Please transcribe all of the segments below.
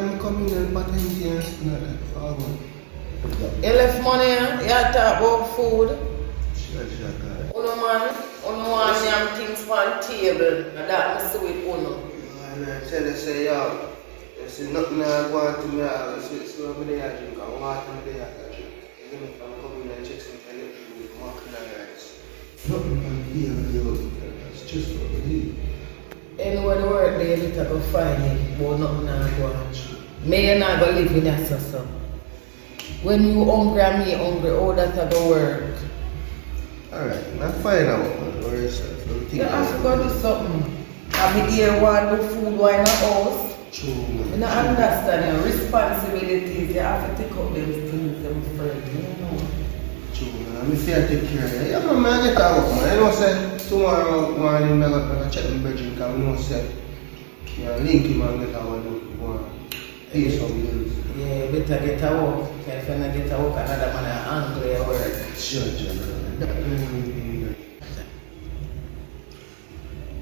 can come in and patent here and stuff like that. All good. You left money, you talk about food. Sure, God. Uno man, uno want them things on table, and that must do with uno. And I tell you, say, yo, there's nothing I want to me, so over there I drink, I water there I drink. And then if I'm coming and check some electric with market and rice. Nothing on here, it's just what we need. Anywhere the work there, you can go find it, but nothing I go on. Me and I go live with that so. When you hungry and me hungry, all that I go work. Alright, now find out where is it. You have to go do something. I be here want do food while in the house. True. I don't understand your responsibilities. You have to take up them things them first. You know. True, man. I'm fair take care of you. Yeah, man, I get that work, man. You know, say, tomorrow morning, I'm going to check the bedroom because I know, say, you know, link him and get that one. Pay some bills. Yeah, better get a work. If you not get a work, another man is angry at work. Sure,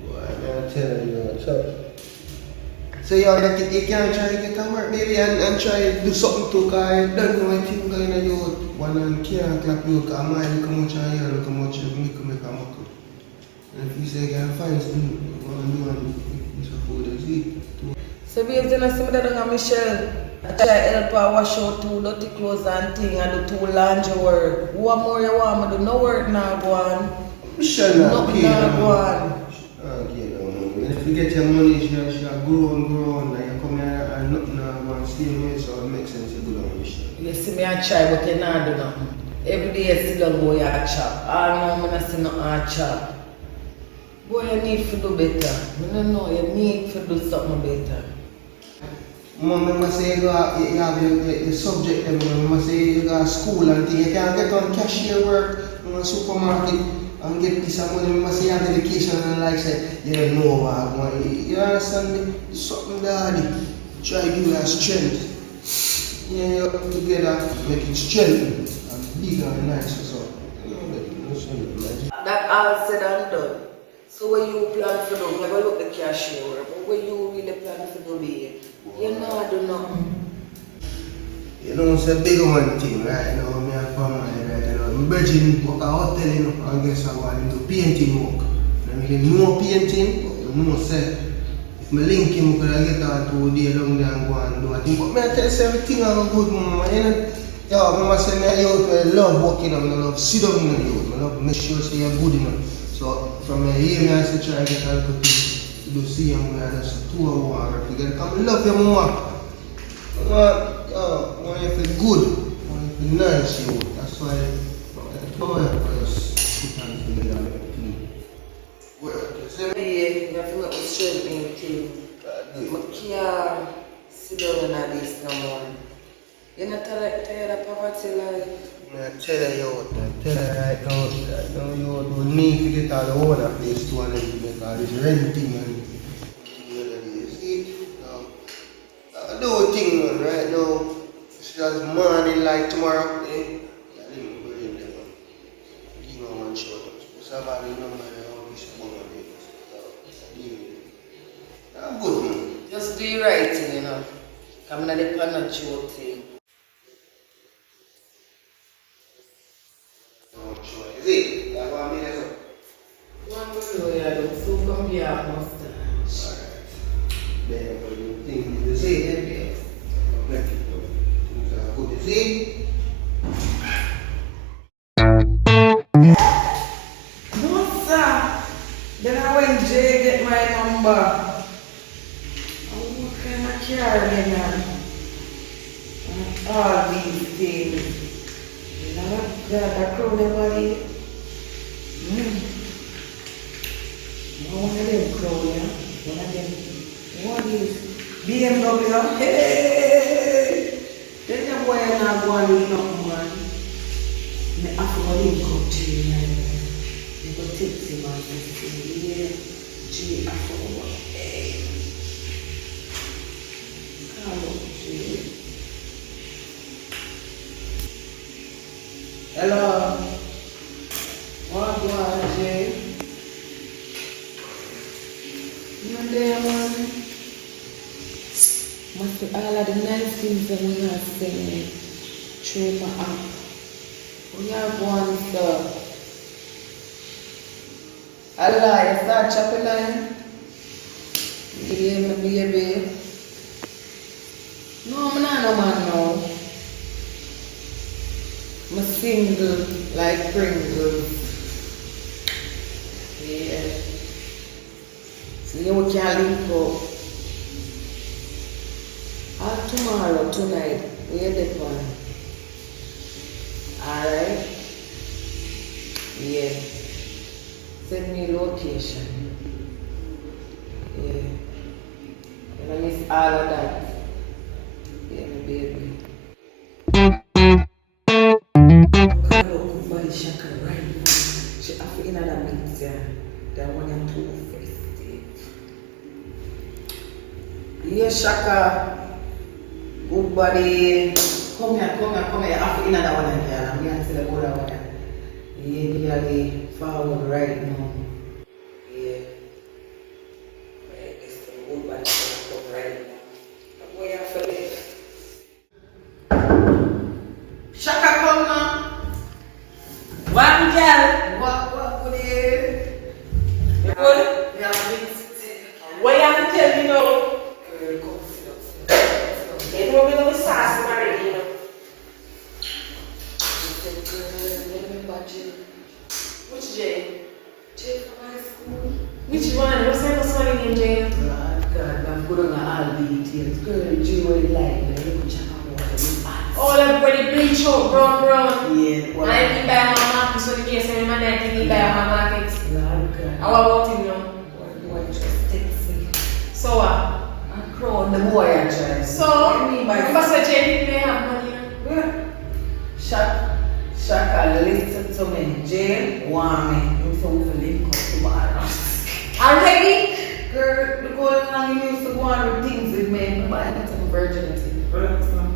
boy, I'm telling you, so you can't try to get to work maybe and try to do something to because I don't know anything going on you one and can't clap you because I might look much and here look much you make a muck. And if you say you can find something you want to do and piece of food and eat. So babes, you know, see me that on Michelle. I try to help her wash out 2 dirty clothes and thing and do 2 laundry work. What more you want me to do? No work now go on. Michelle not nothing now go on. And if you get your money, she grow and you come here and nothing now go on stay away so it makes sense to do that, Michelle. You see me I try but you not do nothing. Every day you sit down boy you chop. All now I don't see nothing I chop. Boy you need to do better. I don't know, you need to do something better. Mom, I must say you have your subject, I must say you got school and things. You can't get on cashier work in a supermarket and get this and money. I must say you have education and like say, you don't know what I want. You understand me? Something daddy. Try to give you a strength. Yeah, you have together, make it strength and bigger and nicer. So, that all said and done. So what you plan to do? Never look the cashier work. But what you really plan to do be? You know do nothing. You know, it's a big one thing, right? You know, me and family, right? You know, I'm bridging work a hotel, you know, and guess I want to do painting work. I really know painting, but you know, say, if I link him, I get out 2 days down there and go and do a thing. But I tell you, everything I good, mama. You know, yeah, I must say, I love working, I love sit down in the youth, I love make sure you're good enough. So, from here, I say, try to get a little thing. You see him where there's 2 hours together. Come love your mama. I want you to feel good. I want you to feel nice. You. That's why I just put hands together and make it clean. Well, you have to make me straight in the thing. I can't sit down in this no more. You're not tired of poverty life. I tell you right now, you don't need to get out of the other place to and because it's renting and see, I do a thing right now. It's just morning like tomorrow. Eh? I didn't go in there. Give me one shot. Just have a number and this woman. I'm good, man. Just do the right thing, you know. I'm not depend on your thing. See, that's what I mean. One will do, I don't so come here, master. Alright. There, but you think you see it? Yes. Things are good to see. No, sir. Then I went Jay get my number. What kind of carrying on? All these things. Lord God, that crow never eat. One of them crow, yeah? One of them. What is BMW? Hey! Then the boy not going to eat nothing, man. I have to go link up to you, man. You go text him and say, yeah, G, I forgot. Hey! Hello, G. Hello. What do I say? You there, man? Must for all of the nice things that we have seen through my app. We are going to Allah, you start chopping line. Yeah, my baby. No, I'm not no man now. I'm single like Pringles. Yeah. So you can link up. Or tomorrow, tonight, where the one? Alright? Yeah. Send me location. Yeah. And I miss all of that. Yeah, my baby. Body shaka right now. She have to in that mix, yeah. That one and two festive. Yeah, Shaka. Good body. Come here. After another one again. I'm going to tell the other one. Yeah, really forward right now. Yeah. Right, this is the good body come right now. I'm going for this. Shaka, come now. One girl. What good is? You good? Yeah, what you have to tell me now? Girl, come sit up. You know me with sauce already, you know. Which Jay? Jay from high school. Which one? What's that was funny name, Jay? God, I'm good on all the details. Girl, Jay, what you like? You could check out what you want. Oh, everybody bleach out, brown. Yeah. I didn't buy my market, so the case every man I didn't buy my market. How about him, you know? Boy, just tipsy. So what? I'm crowing the boy, actually. So, Professor Jay didn't have money, you know? Yeah. Shaka listen to me. Jane want me. You so we link up tomorrow. Already? Girl, the golden long you used to go on with things with me. But I got some virginity.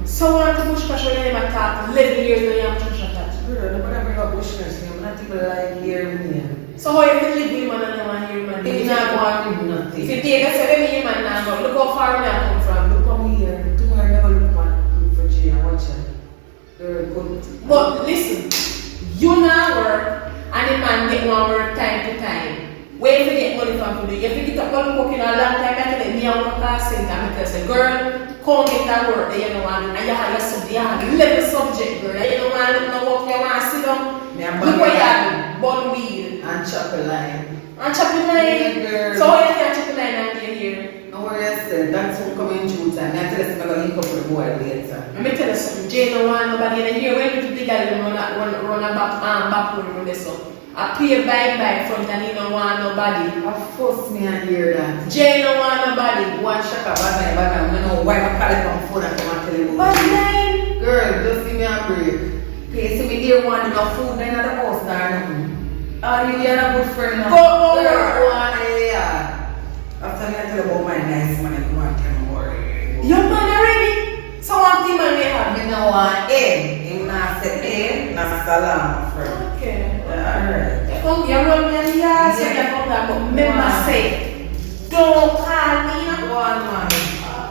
So I want to push cash when I'm at 11 years when I'm push cash. Girl, nobody bring up push cash. I'm not even like hearing me. So how you feel live with man and you want to hear man? If you not want to do nothing. If you take a 7 year man now, look how far we have come from. Look come here. Tomorrow never look for Jane and watch her. But listen, you now work and the man get one work time to time. Where if you get money from today? If you get up one work in a long time, I tell me I want to class center. I tell you, girl, come get that work that you don't want. And you have your subject, you have 11 subject, girl. And you don't want to look no work, you want to sit down. Look what you have, bun weed. And chop a line. And chop a line? Girl. So how you can chop a line and get here? No worries, that's what coming June time. I tell you I'm going to link up with the boy later. Let me tell you something. Jay don't want nobody in here. When you do the guy run a backward with this up. I pay by front and he don't want nobody. Of course me I hear that. Jay don't want nobody. One shaka bad I know why I call it from phone and come and tell you. Bad name? Girl, just give me a break. Okay, so we dear want enough food then at the house or nothing. Oh, you are a good friend now. Go, girl, one yeah. After me I tell you about my nice man, come and tell me more. Your man already? So one thing man we have? Me know one him not say not salam, friend. Okay. Alright. Oh, you run me and yeah, so you come back, but remember say, don't call me no one man.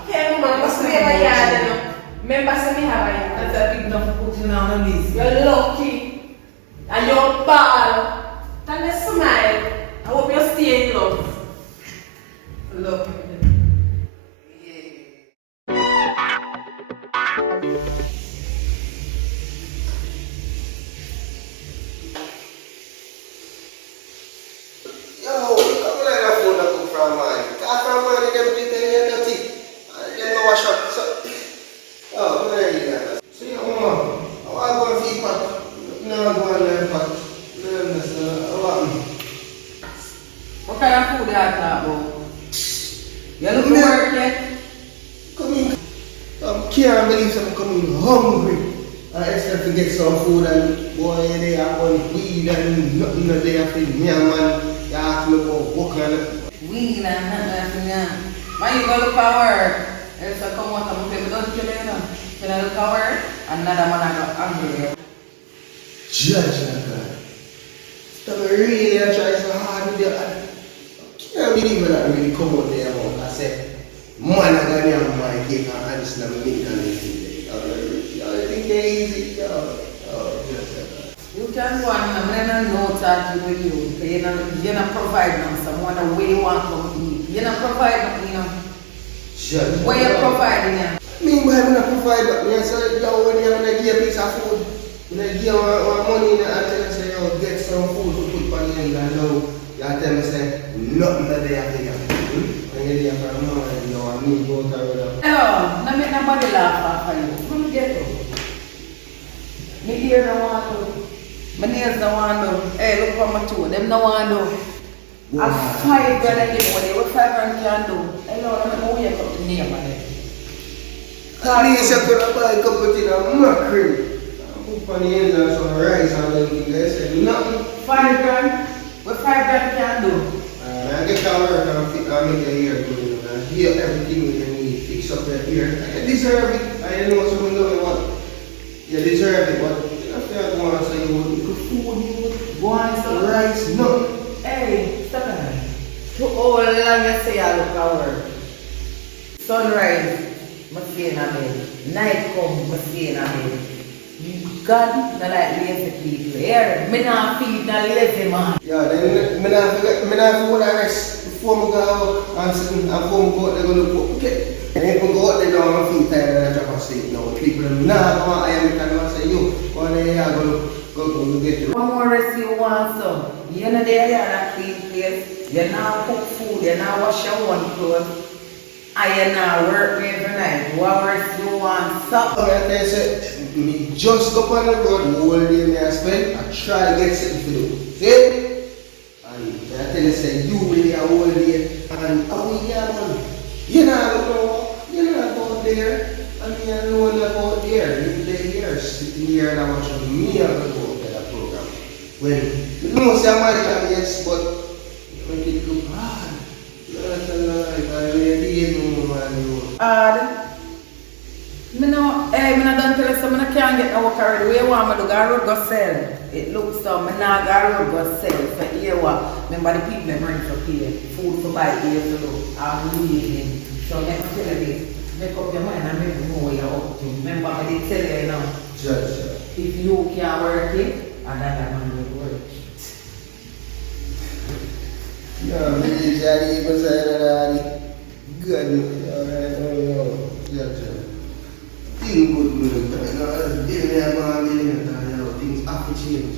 Okay, woman, because we have a yard, you know. Remember say me have a yard. That's a big enough to put you on the list. You're lucky. And you're bad. And you smile. I hope you stay in love. Love. What kind of food they are talking about? You look to work yet? Come in. I can't believe I'm coming hungry. I expect to get some food and boy they are on weed and nothing that they have to me and man. You ask me about what kind of weed and nothing. Why you go look for work? If I come out and say, don't kill you know. Can I look for work? Another man I got hungry. Judge that guy. Stop really trying so hard with you. I can't believe that really come out there about I said, Man, I got them my cake and honest and meat and everything. I think they're easy. You can go and I'm not know that with you. You're not providing someone the way you want to eat. You're not providing, you know. Sure. What you providing, yeah? Meanwhile, I'm not providing, but I say, yo, when you're going to give a piece of food, when I give money and I tell you, say, yo, get some food to put on the end, and now, you tell me, say, nothing that they have to get. When you're there for a moment, you know, I mean, go to the Hello, not make nobody laugh after you. Come get it. Me here don't want to. My nails don't want to. Hey, look for my two. Them don't want to. I'm 5 grand a give money. What 5 grand can do? Hello, I'm going to wake up the name on it. at least you could buy a couple of things of mackerel. Put on the end of some rice and everything. They say, nothing. 5 grand? What 5 grand can do? I get to work and make your hair good, you know, and hear everything you need, fix up your hair. I deserve it. I know someone don't want. You deserve it, but after I go and say you could food, you Go on, so. rice, no. Hey, stop it. To all long you say I look at work. Sunrise, must be in a bed. Night come, must be in a bed. God, not like lazy people. Here, me not feed no lazy man. Yeah, then me not go to rest before I go out and sit and before I go out, they're going to go, okay. And if I go out, they don't want to feed tired and I drop a sleep now. People are not going to I am going to say, yo, one day I'm going to get you. One more rest you want, so. You're not there, you're not clean place. You're not cook food, you're not wash your own clothes. And you're not work every night. What rest you want, so. I say, me just go on the road, whole day me I spend, I try to get something to do. See? And I tell you, say, you will be a whole day, and how we get man? You know, you're not out there, and me alone about there. You stay here, sitting here and I watch me and go out to that program. Well, you know, say I might have yes, but make it look hard. That's a lie, I really know, man. Me no, hey, me no don't tell you so me no can't get no work already. Where you want me to go road go sell? It looks so me nah go road go sell. So here what? Remember the people them bring for pay. Food for buy here to do. I'm leaving. So let me tell you this. Make up your mind and make me know what you're up to. Remember I did tell you now. Sure. If you can't work it, another man will work it. Yeah, me daddy even say that good. Alright, yeah. Things good, man. You know, things have to change.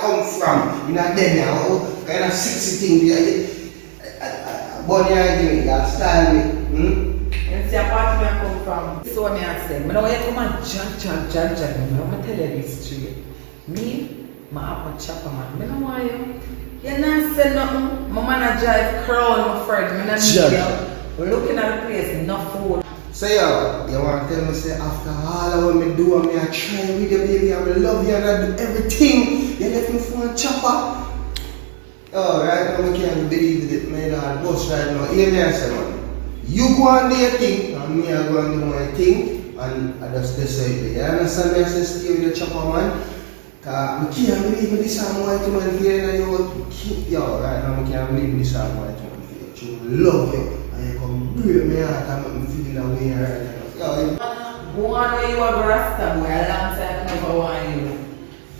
Come from, you know, then now, kind of 60 things, but yeah, give me that style, And see, apart from where I come from, so me I say, I know you come and John, I'm going to tell you this straight. Me, I'm a chopper man, I don't want you. You're not saying nothing. My man a drive crown, my friend, I'm not need you. We're looking at the place, no food. So yo, you want to tell me, say, after all of what I do, I try with you, baby, I will love you and I do everything. You left me for a chopper. Oh, right now, I can't believe it, man, the bus right now. Hear me, I say, man, you go and do your thing, and me, I go and do my thing, and I just decide it. You understand me? I say, stay with the chopper, man. Because I can't believe this I'm white man here, yo, right now, I can't believe this I'm white man here. I love you. And you come break me heart and make me feel that way right now. Go on where you have a rasta boy, a long time I never want you.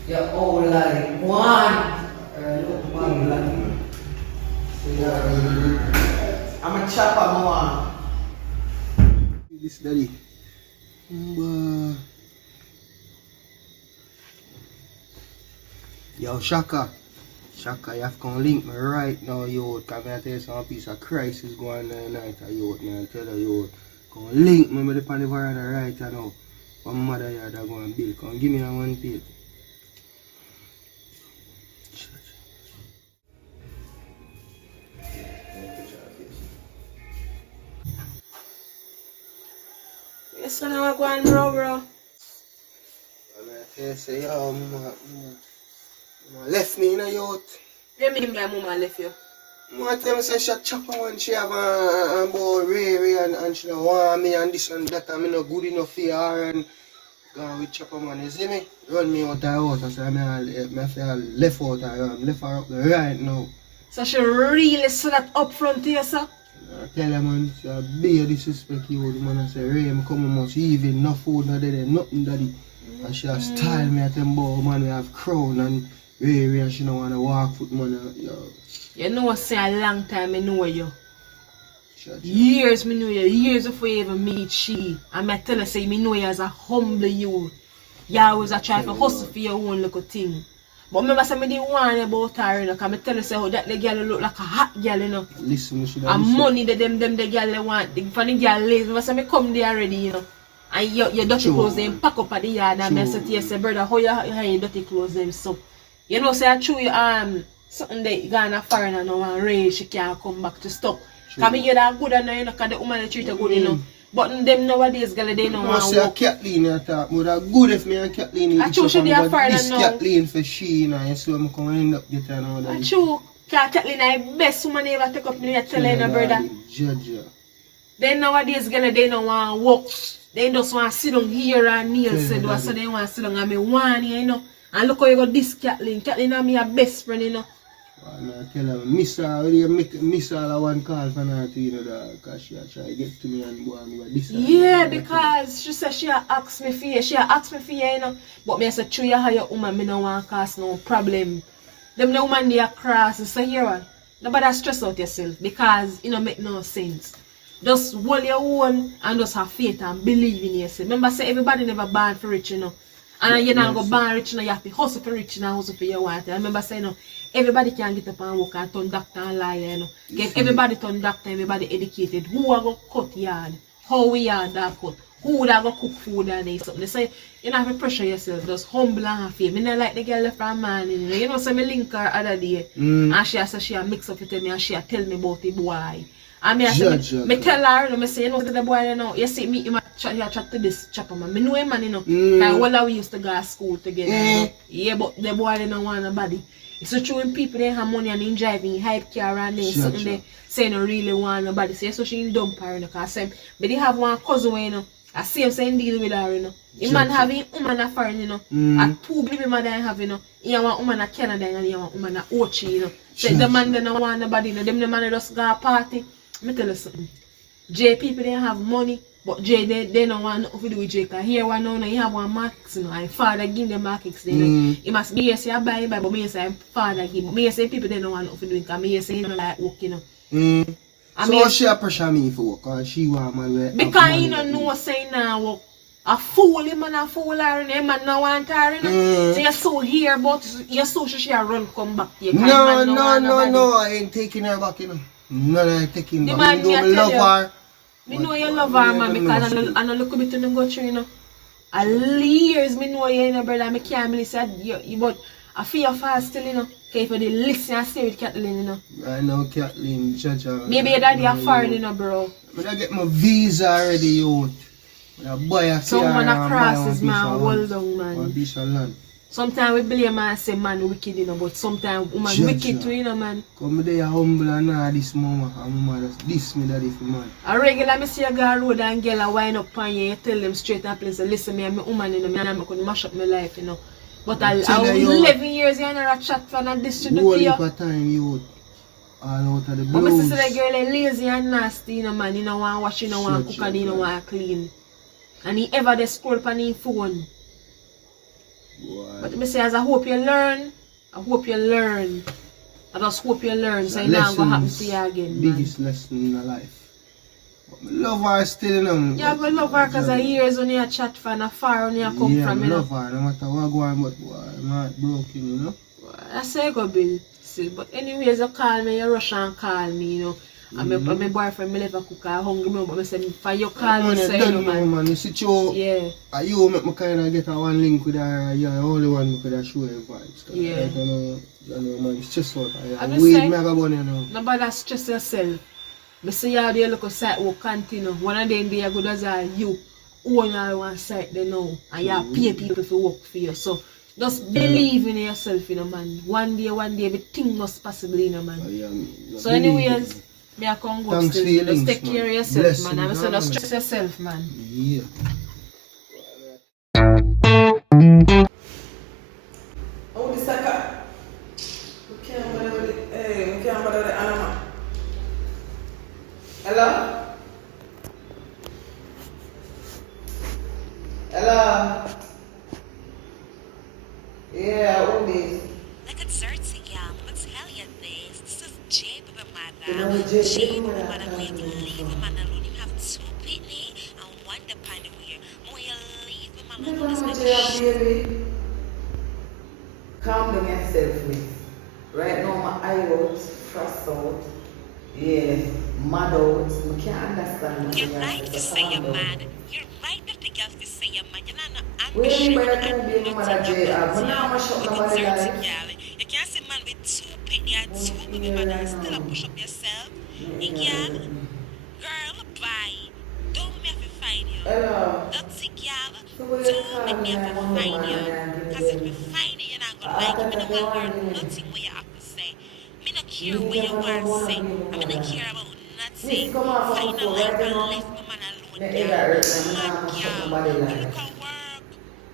You're old like one. Look man like. I'm a chopper more. This daddy. Yo, Shaka, you have to come link me right now, yo. Because I tell you some piece of crisis going on tonight, yo. I tell you, yo. Come link me with the veranda right now. One mother yard I go and build. Come give me a 1 plate. Yes, so now I go and bro. And I say, yo, mama left me in a youth. You mean my mama left you? Mama tell me say she chop her and she have a boy Ray and she don't want me and this and that and me not good enough for her and go with chopper man, you see me? Run me out of the house and say I feel left out of her, I'm left her up there right now. So she really said that up front to you, sir? I tell her man, she a big disrespect you the man and say Ray, I'm coming much even, no food, no there, nothing daddy. And she a style me at them boy man, we have crown and Ray and she don't want to walk foot man, yo. You know, say a long time I know you. Shut Years me know you, years before you even meet she. And I tell her, say, me know you as a humble youth. You always a try to hustle for your own little thing. But remember, say, me didn't want about her, you know, because I tell her, say, oh, that the girl look like a hot girl, you know. Listen, and money that the girl they want. For the girl lazy, remember, say, me come there already, you know. And your dirty clothes, them pack up at the yard, and I say to you, say, brother, how you dirty clothes, them, so. You know, say, I chew you, something that you gone a foreigner now and raise, she can't come back to stop. Because me hear that good and you know, because the woman treat her good, you know. But them nowadays, girl, they don't want to work. Kathleen I talk, but that good if me and Kathleen I choose she be a foreigner now. Kathleen for she, you know, and so I'm going to end up getting all that. I choose. Because Kathleen is the best woman ever take up me, I tell her, brother. Judge. Then nowadays, girl, they don't want to work. They just want to sit down here and kneel, so they want to sit down and me want you know. And look how you got this Kathleen. Kathleen is my best friend, you know. And I tell her, miss her one call for her to, you know, because she try to get to me and go and go this. Yeah, because she said she asked me for you. She asked me for you, you know. But me I said, true, you have your woman, me don't want to cause no problem. Them no woman they are cross, so here on. Nobody stress out yourself because it don't make no sense. Just hold your own and just have faith and believe in yourself. Remember, say everybody never born for rich, you know. And you're not going to born rich, you know, you have to hustle for rich and hustle for your want. I remember saying, you know, everybody can get up and work and turn doctor and liar, you know. Get everybody turn doctor, everybody educated. Who are going to cut yard? How we yard that cut? Who would have going to cook food and do something? They say, you don't have to pressure yourself, just humble and have faith. I don't like the girl from man, you know, so I link her other day. And she said she mix up with me and she tell me about the boy. And I say, me tell her, I say, you know, the boy, you know, you see me, chat to this chopper man. I know him, man, you know. And all we used to go to school together, you know. Yeah, but the boy, they don't want nobody. It's so true when people they have money and they driving hype car and then something they say no really want nobody. So, so she dump her, you know. Because but they have one cousin, you know. I see him saying deal with her, you know. The man having woman a foreign, you know. And two baby mother have, you know. He have one woman a Canada and he have one woman a Ochi, you know. So the man they don't want nobody, you know. Them the man just go a party. Let me tell you something. J people they have money, but J they don't want nothing to do with J. Because here one now you have one marks, you know, and father give them marks, you know. It must be yes, you buy, but me say father give. But me say people they don't want nothing to do with because me say you don't like work, you know. So she a pressure me for work because she want man. Because you don't know saying now work. A fool, him and a fool her, and man no want her, you know. So you so here, but you so she run come back to you. No, I ain't taking her back, you know. No, I taking her back. I love her. Me know you love her, man, because I know look a bit to go through, you know. A years me know you, you know, brother. I can't believe that you, but I feel fast still, you know. Okay, if you listen and stay with Kathleen, you know. I know Kathleen, judge. Maybe your daddy a foreign, you know, bro. But I get my visa already, you. I buy a car. Someone across man, hold on, man. Piece of land. Sometimes we blame man say man wicked, you know, but sometimes woman wicked too, you know, man. Come there humble and not this mama, and mama just diss me daddy for man. A regular me see a girl road and girl a wind up on you, you tell them straight and plain, say, listen me, I'm a woman, you know, me and I could mash up my life, you know. But I 11 years you know a chat for and this to do to you. Whole time you all out of the blues. But my sister the girl is lazy and nasty, you know, man. You know want wash, you know want cook and you know want clean. And he ever they scroll on his phone. Boy. But me say as I hope you learn, I hope you learn. I just hope you learn so it's not gonna happen to you again. Biggest lesson in life. But I love her still, you know. Yeah, I love her because I years when you chat from afar when you come from, you know. I love her, no matter what go on, but I'm not broken, you know. I say go Bill still, but anyways you call me, you rush and call me, you know. And my boyfriend, me never cook, I hungry, but I say, for your call, Man, me you say, don't no, know, man. man. You see, Joe, Yeah. you make me kind of get a one link with her. You're the only one who could have show you vibes. Yeah. Like, you know, man, it's just what I I'm am. just Weed, saying, me I go burn you now. nobody stress yourself. I see you there look a site will continue. One of them day good as you own all one site they know and you pay people to work for you. So just believe in yourself, you know, man. One day, everything must possible, you know, man. So anyways, me I come go Thanks still. for your Just links, take care of man. yourself, Blessings, man. I'm saying man. just stress yourself, man. Yeah. Oh, the sucker. We can't bother with it. Hey, we can't bother with the animal. Hello? Hello? Yeah, who this? Like it's certain, yeah. Let's tell you this. This is J-Baby You Mother. know the J. J-Baby Mother, when you leave a man alone, you have two pitney and one depend on you. When you leave a man alone, it's like Baby. Calm down yourself, miss. Right now, my eye out, frost out. Yeah, mad out. I can't understand what you're you're right saying, to so say calm you're down. mad. You're right to think else to say you're mad. You're not What do you anxious. mean by You're that not time being nothing mother J? about But now I'm you. shut Like nobody it's certain, life. girl. You can't say man with two pitney and two baby Yeah, mother I and still a know. push up yourself. You Yeah. girl, girl, bye. Don't make me have to find you. Hello. Dirty girl, So what you don't call make me me have to 911 find you. and give Cause if me you them? find it, you're not gonna I like it. thought Me that don't they want to hear want me. nothing what you have to say. Me don't care You what you never want to want say. to be I mean, don't mother. care about Miss, nothing. come off of my Final phone life right and now. left my man alone, My head girl. hurt now. I'm Mad not shut girl. nobody Go look life. at work.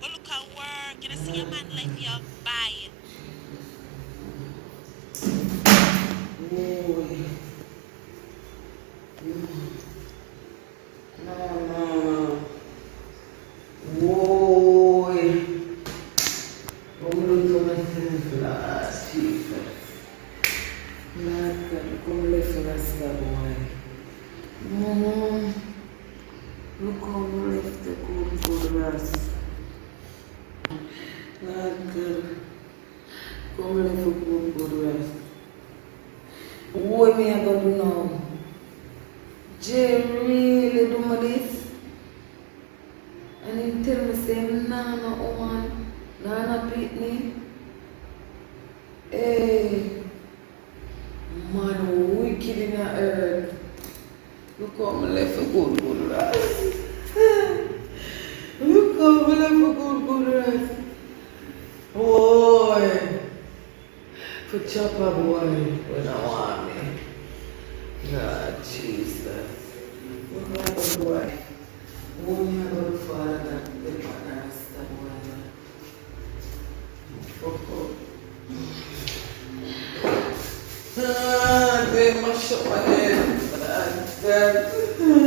Go look at work. You know, see your man left you. Bye. Boy. No. Boy. Come look at my flash. Jesus. Lord God, come live for us, boy. No. Look how you left the good rest. Lord God, come live for good rest. What me I gonna do now? Jay really do me this? And him tell me say, Nana woman, Nana Pitney. Hey, man, wicked in the earth. Look how me left for good rest. Look how me left for good rest. Boy, for chopper boy, when I want me. God, Jesus. What am I going to do? What am I going to follow that the partners that boy? Fuck up. They mash up my head. God.